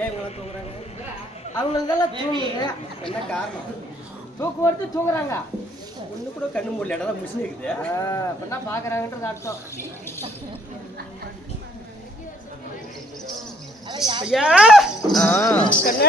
ஏன் இவங்க தூங்குறாங்க? அவங்களதெல்லாம் தூங்குங்க. என்ன காரணம்? தூக்கு வருது தூங்குறாங்க. ஒண்ணு கூட கண்ணு மூடல, இடம் மிஷின் இருக்குது. அப்படின்னா பாக்குறாங்கன்றது அர்த்தம். ஐயா கண்ணு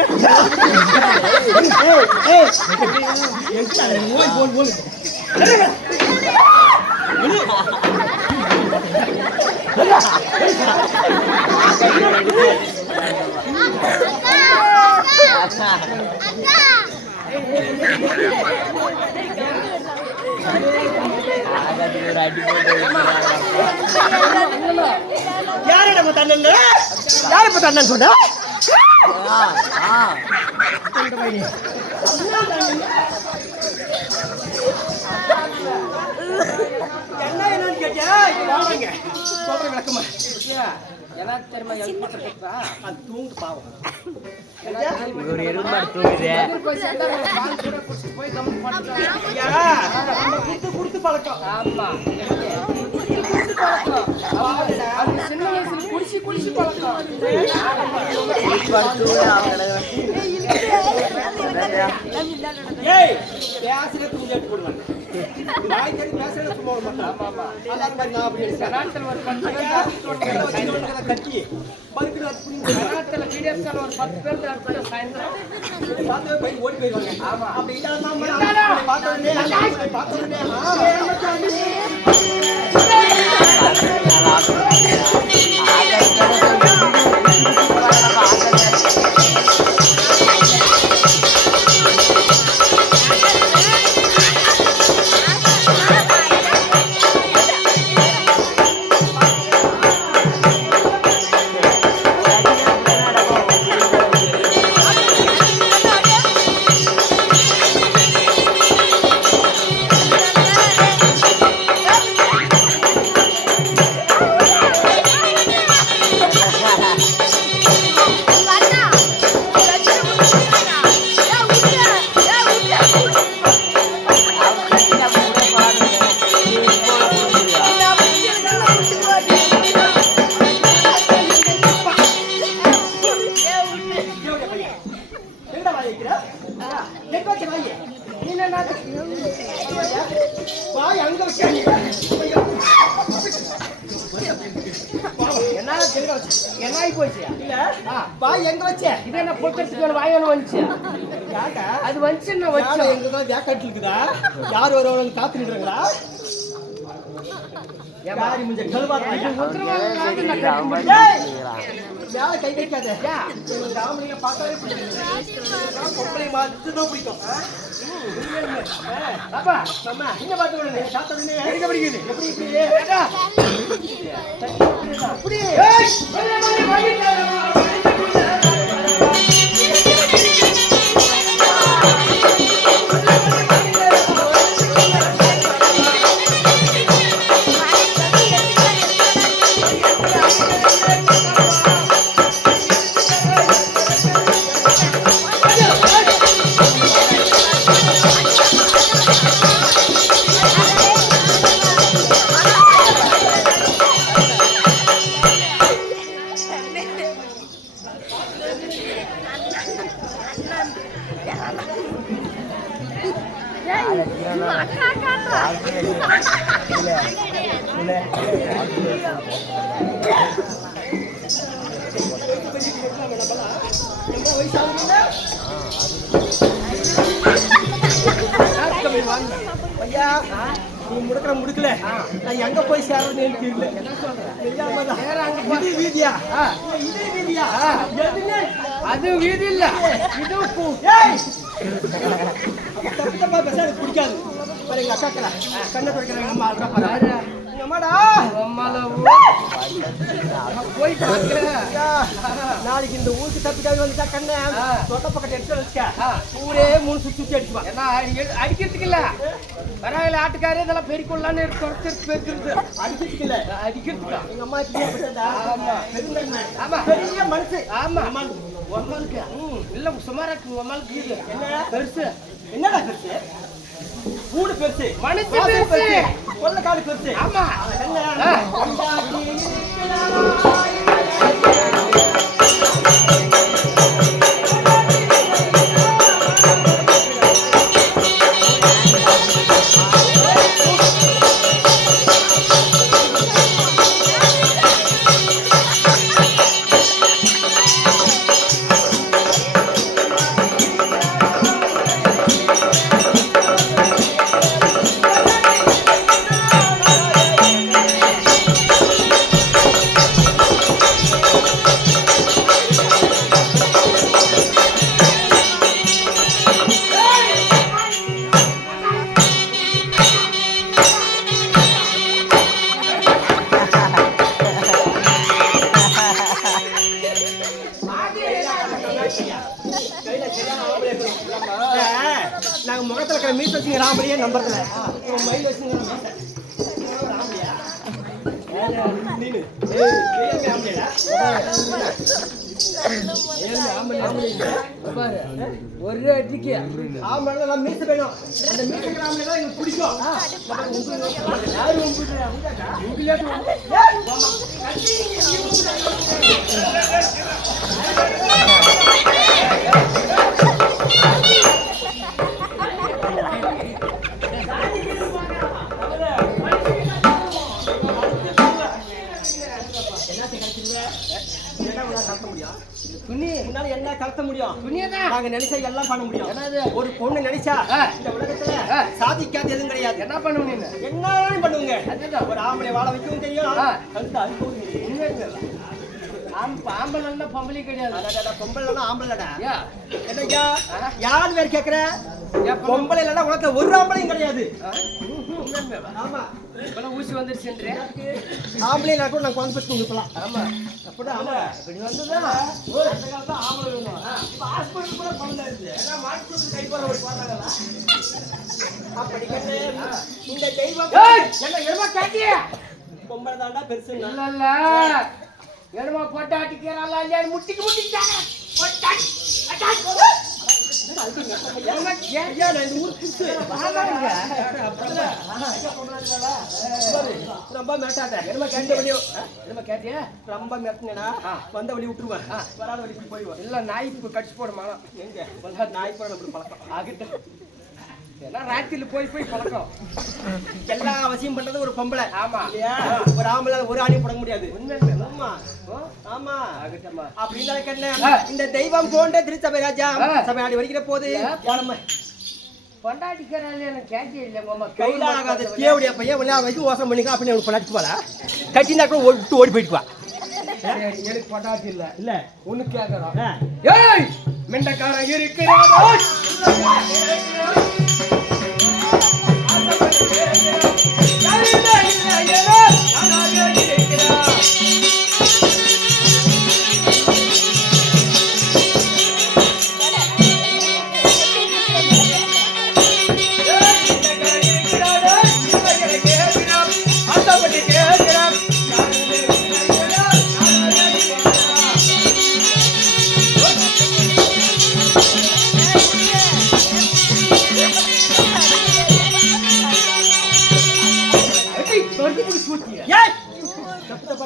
யாரிடம் தண்ணன் யார் இப்ப தண்ணன் சொல்ற? என்ன என்னன்னு கேட்டியா? சொல்ற விளக்கமா எனக்கு தெரியுமா? அது தூங்கிட்டு பாவம். ஒரு எருமாடு தூங்குது. குடுத்து பழக்கம். ஆமா சின்ன வயசுல குடிச்சு குடிச்சு பழக்கம். ஏய் பேசுற தூங்கி போடுவாங்க. நாய் கறி பேசுற சும்மா மாட்டா. ஆமா எல்லாரும் மாதிரி நான் அப்படி கர்நாடகத்துல ஒரு 10 பேர் கட்டி பர்கர் அப்படி கர்நாடகத்துல வீடியோஸ்ல ஒரு 10 பேர் இருப்பாங்க. சாயந்தரம் பாத்து போய் ஓடி போயிடுவாங்க. ஆமா அப்படி இல்லாம பார்த்தோனே என்ன ஆகி போச்சு? இல்ல வாய் எங்க வச்ச? இது என்ன பொட்டத்துக்கு வாய் ஒன்று வந்துச்சு. அது வந்துச்சு நான் வச்சு எங்க வேக்கட்டு இருக்குதா? யார் வருவாங்க காத்துக்கிட்டுங்களா? யாரி முஞ்ச கல்வாத யார கை வைக்காத. ராமலிங்க பார்த்தாலே பிடிக்கும். பொம்பளை மாதிரி தான் பிடிக்கும். அப்பா அம்மா இங்க பாத்து விடுங்க. சாத்தனே எங்க பிடிக்குது? எப்படி இப்படி ஏடா அப்படி ஏய் வெள்ள மாதிரி வாங்கிட்டாங்க. ஐயா நீ முடுக்கிற முடுக்கல நான் எங்க போய் சேரன்னு எனக்கு தெரியல. என்ன சொல்றேன்? இது வீதியா? இது வீதியா? அது வீதி இல்ல, இது தப்பா பேச எனக்கு பிடிக்காது. எங்க அக்காக்கல கண்ணை துடைக்கிறாங்க. அம்மா அக்கா பாரு அம்மாடா போய் நாளைக்கு இந்த ஊருக்கு தப்பிக்காக வந்துட்டா கண்ணை தொட்ட பக்கத்தை எடுத்து வச்சுக்க. ஊரே 3 சுத்தி அடிச்சுவா. ஏன்னா அடிக்கிறதுக்கு இல்ல வராயில ஆட்டுக்காரே இதெல்லாம் பெருக்கொள்ளான்னு பெருக்கிறது. அடிக்கிறதுக்கு இல்ல அடிக்கிறதுக்கா? எங்க அம்மா ஆமா பெரிய மனசு. ஆமா உமாளுக்கு இல்ல சுமாரா இருக்கு. உமாளுக்கு என்ன பெருசு? என்னடா பெருசு? கூடு பெருசு, மனுஷ பெருசு, கொல்ல காடு பெருசு. ஆமா என்ன நாங்க முகத்துல இருக்கிற மீஸ் வச்சுங்க ராமலியே நம்புறதுல மயில் வச்சுங்க ஒரே அடிக்கு ஆம்பளை மீச வேணும் அந்த மீச ராமலே தான் எனக்கு பிடிக்கும் துணி முன்னால என்ன கலத்த முடியும் துணியதான் நாங்க நினைச்சா எல்லாம் பண்ண முடியும் ஒரு பொண்ணு நினைச்சா இந்த உலகத்துல சாதிக்காது எதுவும் கிடையாது என்ன பண்ணுவீங்க என்ன பண்ணுவீங்க ஒரு ஆம்பளை வாழ வைக்கவும் தெரியும் கழுத்து அழுக்கவும் ஆம்பளை பொம்பளை கிடையாது பொம்பளை ஆம்பளைடா என்னையா யாரு பேர் கேக்குற பொம்பளை இல்லைன்னா உலகத்துல ஒரு ஆம்பளையும் கிடையாது ஆமா இப்பெல்லாம் ஊசி வந்துருச்சுன்றேன் ஆம்பளை இல்ல கூட நான் குழந்தை பச்சு கொடுக்கலாம் ஆமா அப்படியே ஆமா இப்படி வந்துதான் அந்த காலத்துல ஆம்பளை வேணும் ஹாஸ்பிட்டல் கூட குழந்தை இருக்கு எல்லாம் மாட்டு கை போற ஒரு போறாங்களா அப்படி கேட்டு இந்த தெய்வம் என்ன எருமா கேட்டியே பொம்பளை தாண்டா பெருசு இல்ல இல்ல எருமா போட்டு அடிக்கிறாளா இல்லையா முட்டிக்கு முட்டிட்டாங்க ரொம்ப மேட்டாட்ட என்ன கேட்ட வழியோ என்ன கேட்டியா ரொம்ப மேட்டினா வந்த வழி விட்டுருவேன் வராத வழி போயிடுவேன் இல்ல நாய் கடிச்சு போட மாட்டோம் எங்க நாய் போட நம்ம பழக்கம் ஆகிட்ட எல்லாம் ராத்திரில போய் பழக்கம் எல்லா அவசியம் பண்றது ஒரு பொம்பளை ஆமா ஒரு ஆம்பளை ஒரு ஆணையும் போட முடியாது ஆமா ஆமா ஆகட்டமா அப்படின்னு கேட்டேன் இந்த தெய்வம் போன்ற திருச்சபை ராஜா சபை ஆடி வருகிற போது பொண்டாட்டிக்கிறாள் எனக்கு கேட்க இல்லை மாமா கையில ஆகாத தேவடியா பையன் விளையாட வச்சு ஓசம் பண்ணிக்க அப்படின்னு அவனுக்கு பொண்டாட்டி போல கட்டினா கூட விட்டு ஓடி போயிட்டு வா எனக்கு பொண்டாட்டி இல்ல இல்ல ஒண்ணு கேக்குறான் ஏய் மெண்டக்காரன் இருக்கிறான்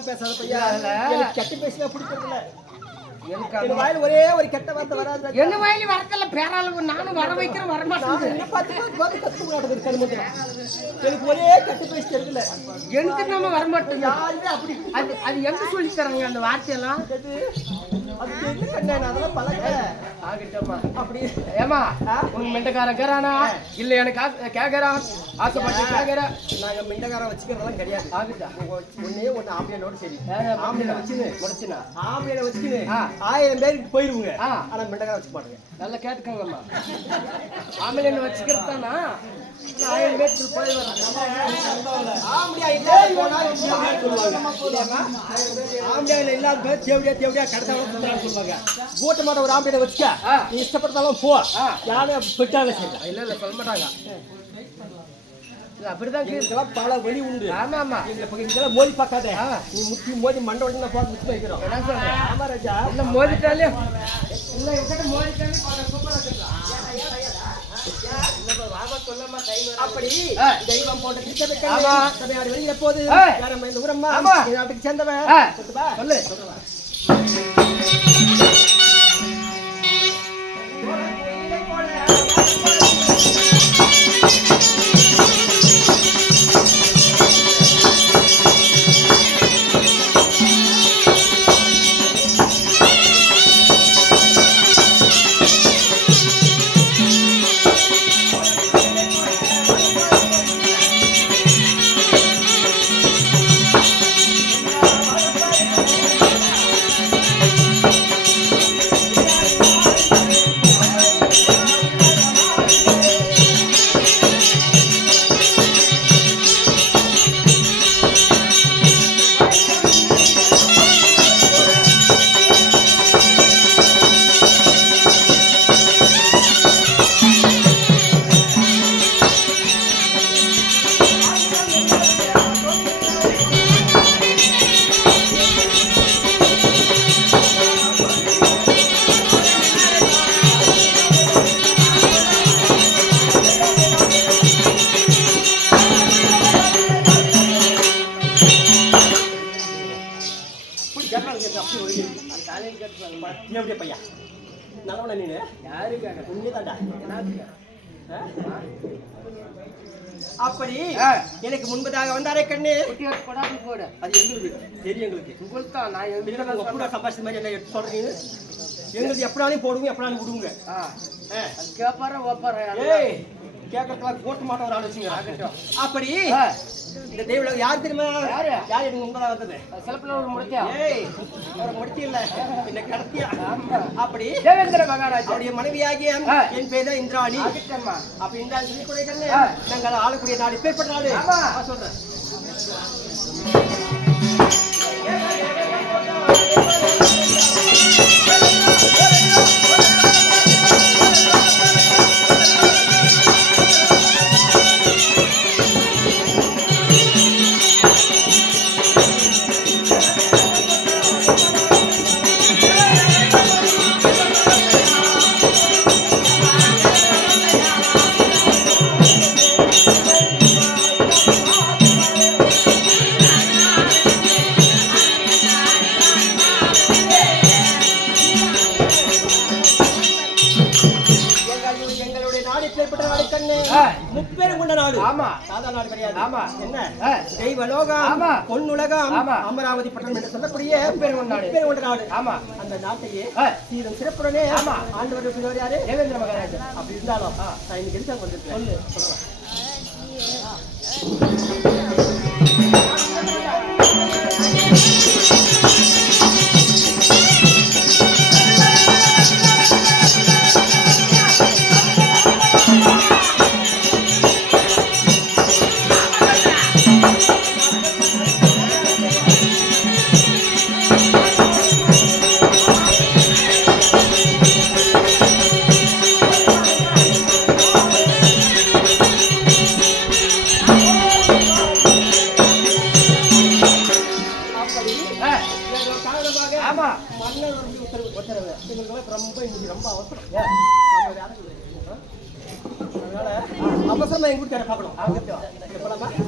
பேசாத பையா கெட்ட பேசினா பிடிக்கிறதுல எனக்கு வாயில ஒரே ஒரு கெட்ட வார்த்தை வராது என்ன வாயில வரதல்ல பேராளவு நானும் வர வைக்கிறேன் வர மாட்டேன் என்ன பார்த்து எனக்கு ஒரே கெட்ட பேசி தெரியல எனக்கு நம்ம வர மாட்டோம் யாருமே அப்படி அது எங்க சொல்லி தராங்க அந்த வார்த்தையெல்லாம் அது என்ன கண்ணா அதெல்லாம் பழக ஆகட்டமா அப்படி ஏமா உன் மெண்டக்காரன் கேறானா இல்ல எனக்கு கேக்குறான் ஆசைப்பட்டு கேக்குற நாங்க மெண்டக்காரன் வச்சுக்கிறதெல்லாம் கிடையாது ஆகுதா ஒன்னே ஒன்னு ஆம்பளையோட சரி ஆம்பளை வச்சுன்னு முடிச்சுனா ஆம்பளை வச்சுக்கின்னு 1000 பேருக்கு போயிருவுங்க ஆனா மெண்டக்காரன் வச்சுக்க மாட்டேங்க நல்லா கேட்டுக்கோங்கம்மா ஆம்பளை வச்சுக்கிறது தானா 1000 பேருக்கு போயிடுவாங்க ஆம்பளை இல்லாத பேர் தேவடியா கடத்தவங்க சொல்லுவாங்க கூட்டமாட்ட ஒரு ஆம்பளை வச்சுக்க நீ இஷ்டப்பட்டாலும் போ யாரும் பெற்றாலும் சரி இல்ல சொல்ல மாட்டாங்க அப்படிதான் இதெல்லாம் பல வழி உண்டு ஆமா ஆமா இதெல்லாம் மோதி பார்க்காத நீ முத்தி மோதி மண்டை உடனே நான் போட்டு முத்தி வைக்கிறோம் என்ன சொல்ற ஆமா ராஜா இல்ல மோதிட்டாலே இல்ல இவகிட்ட மோதிட்டாலே சூப்பரா இருக்கலாம் அப்படி தெய்வம் போன்ற திருச்சபை சபையாடி வெளியே எப்போது இந்த ஊரம்மா நாட்டுக்கு சேர்ந்தவன் சொல்லு பெரிய பையன் நல்லவன நீனு யாருக்காக உண்மைதான்டா என்னத்துக்கு அப்படி எனக்கு முன்பதாக வந்தாரே கண்ணு குட்டி வச்சு கொடாப்பி போடு அது எங்களுக்கு தெரியும் எங்களுக்கு உங்களுக்கு தான் நான் உங்க கூட சம்பாதிச்ச மாதிரி என்ன எடுத்து சொல்றீங்க எங்களுக்கு எப்படாலும் போடுங்க எப்படாலும் விடுங்க அது கேப்பார ஓப்பார ஏய் கேட்கறதுலாம் கோட்டு மாட்ட ஒரு ஆள் வச்சுங்க அப்படி இந்த தெய்வல யார் தெரியுமா யாரு எனக்கு முன்பதாக வந்தது சிலப்பல ஒரு முடித்தியா ஏய் ஒரு முடித்தி இல்ல என்ன கடத்தியா அப்படி தேவேந்திர மகாராஜா அவருடைய மனைவியாகிய என் பேர் தான் இந்திராணி அப்ப இந்திராணி சொல்லி கொடுக்கறேன் நாங்கள் ஆளக்கூடிய நாடு பேர்பட்ட நாடு சொல்றேன் முப்பேரும் கொண்ட நாடு சாதா நாடு கிடையாது என்ன தெய்வலோகம் பொன்னுலகம் அமராவதி பட்டணம் என்று சொல்லக்கூடிய முப்பேரும் கொண்ட நாடு அந்த நாட்டையே சீரும் சிறப்புடனே ஆண்டவர் யாரு தேவேந்திர மகாராஜா அப்படி இருந்தாலும் நான் இன்னைக்கு எரிசா வந்துருக்கேன் சொல்றேன் ரொம்ப அவசரம் அதனால அவசரமா எங்க வீட்டுக்கார பார்க்கணும்